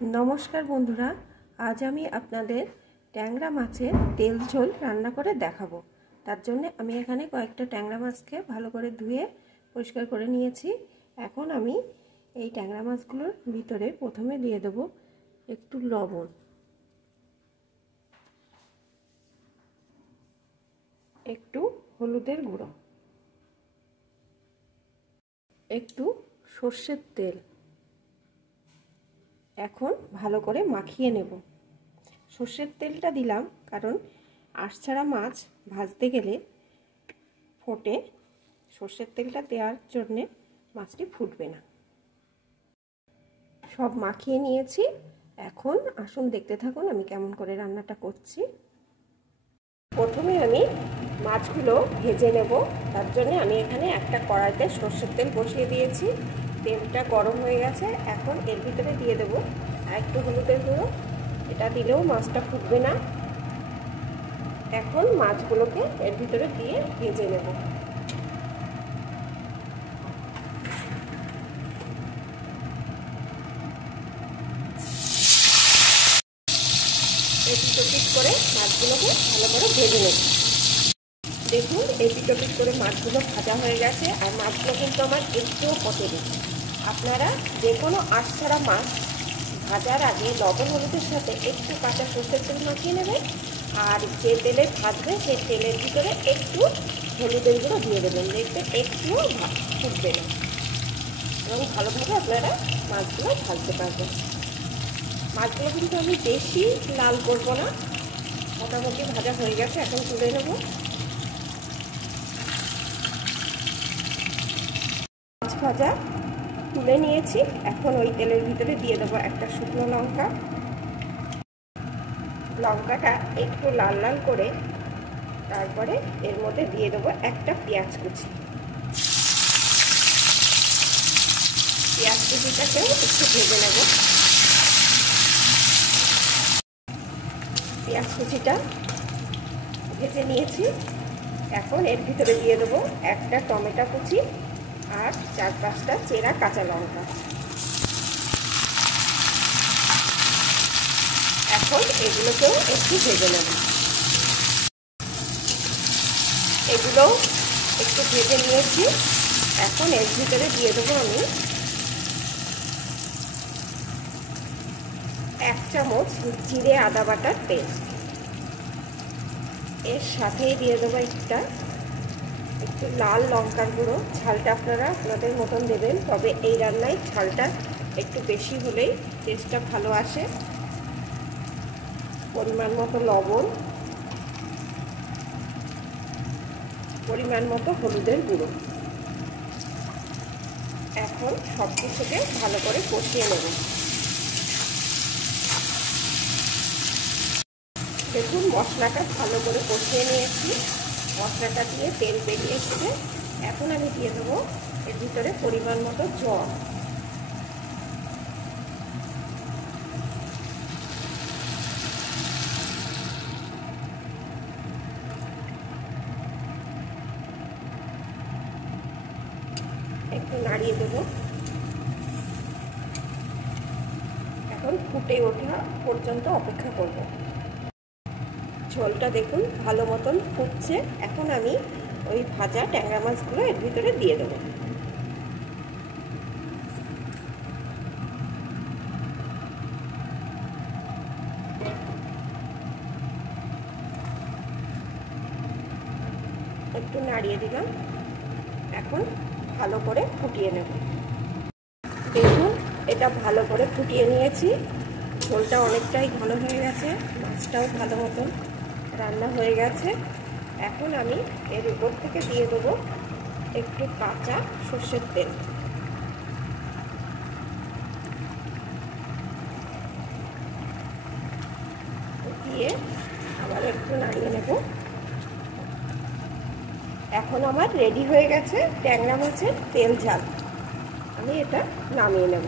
नमस्कार बंधुरा आज आमी आपनादेर टैंगरा माछेर तेल झोल रान्ना करे देखाबो। तार जन्य आमी एखाने कयेकटा टैंगरा माछके भालो करे धुए परिष्कार करे नियेछि। एखन आमी एई टैंगरा माछगुलोर भितरे प्रथमे दिये देब एकटु लवण, एकटु हलुदेर गुঁড়ো, एकटु सर्षेर तेल। এখন ভালো করে মাখিয়ে নেব। সরষের তেলটা দিলাম কারণ আঁশছাড়া মাছ ভাজতে গেলে ফোটে, সরষের তেলটা দেওয়ার জন্য মাছটি ফুটবে না। সব মাখিয়ে নিয়েছি, এখন আসুন দেখতে থাকুন আমি কেমন করে রান্নাটা করছি। প্রথমে আমি মাছগুলো ভেজে নেব। তার জন্য আমি এখানে একটা কড়াইতে সরষের তেল বসিয়ে দিয়েছি। তেলটা গরম হয়ে গেছে, এখন এর ভিতরে দিয়ে দেব একটু হলুদের গুঁড়ো। এটা দিলেও মাছটা ফুটবে না। এখন মাছগুলোকে এর ভিতরে দিয়ে ভেজে নেব। এপিট করে মাছগুলোকে ভালো করে ভেজে নেব। দেখুন এপিট করে মাছগুলো ভাজা হয়ে গেছে, আর মাছগুলো কিন্তু আমার একটুও পচেনি। আপনারা যে কোনো আঁশছাড়া মাছ ভাজার আগে লবণ হলুদের সাথে একটু কাঁচা সরষের তেল মাখিয়ে নেবেন, আর যে তেলে ভাজবে সেই তেলের ভিতরে একটু হলুদের গুঁড়ো দিয়ে দেবেন। দেখবেন একটুও ফুটবে না এবং ভালোভাবে আপনারা মাছগুলো ভাজতে পারবেন। মাছগুলো কিন্তু আমি বেশি লাল করব না, মোটামুটি ভাজা হয়ে গেছে। এখন তুলে নেব। মাছ ভাজা তুলে নিয়েছি, এখন ওই তেলের ভিতরে দিয়ে দেবো একটা শুকনো লঙ্কা। লঙ্কাটা একটু লাল লাল করে তারপরে এর মধ্যে দিয়ে দেবো একটা পেঁয়াজ কুচি। পেঁয়াজ কুচিটাকেও একটু ভেজে নেব। পেঁয়াজ কুচিটা ভেজে নিয়েছি, এখন এর ভিতরে দিয়ে দেবো একটা টমেটো কুচি আর 4-5টা চেরা কাঁচা লঙ্কা। এখন এগুলোকেও একটু ভেজে নেব। এগুলো একটু ভেজে নিয়েছি, এখন এর ভিতরে দিয়ে দেবো আমি 1 চামচ জিরে আদা বাটার পেস্ট। এর সাথেই দিয়ে দেবো একটু লাল লঙ্কার গুঁড়ো। ঝালটা আপনারা আপনাদের মতন দেবেন, তবে এই রান্নায় ঝালটা একটু বেশি হলেই টেস্টটা ভালো আসে। পরিমাণ মতো লবণ, পরিমাণ মতো হলুদের গুঁড়ো। এখন সব কিছুকে ভালো করে কষিয়ে নেব। দেখুন মশলাটা ভালো করে কষিয়ে নিয়েছি, মশলাটা দিয়ে তেল বেরিয়ে এসেছে। এখন আমি দিয়ে দেবো এর ভিতরে পরিমাণ মতো জল। একটু নাড়িয়ে দেবো। এখন ফুটে ওঠা পর্যন্ত অপেক্ষা করব। ঝোলটা দেখুন ভালো মতন ফুটছে। এখন আমি ওই ভাজা ট্যাংরা মাছগুলো এর ভিতরে দিয়ে দেবো। একটু নাড়িয়ে দিলাম, এখন ভালো করে ফুটিয়ে নেব। দেখুন এটা ভালো করে ফুটিয়ে নিয়েছি, ঝোলটা অনেকটাই ঘন হয়ে গেছে, মাছটাও ভালো মতন রান্না হয়ে গেছে। এখন আমি এর উপর থেকে দিয়ে দেবো একটু কাঁচা সর্ষের তেল। দিয়ে আবার একটু নাড়িয়ে নেব। এখন আমার রেডি হয়ে গেছে ট্যাংরা মাছের তেল ঝাল। আমি এটা নামিয়ে নেব।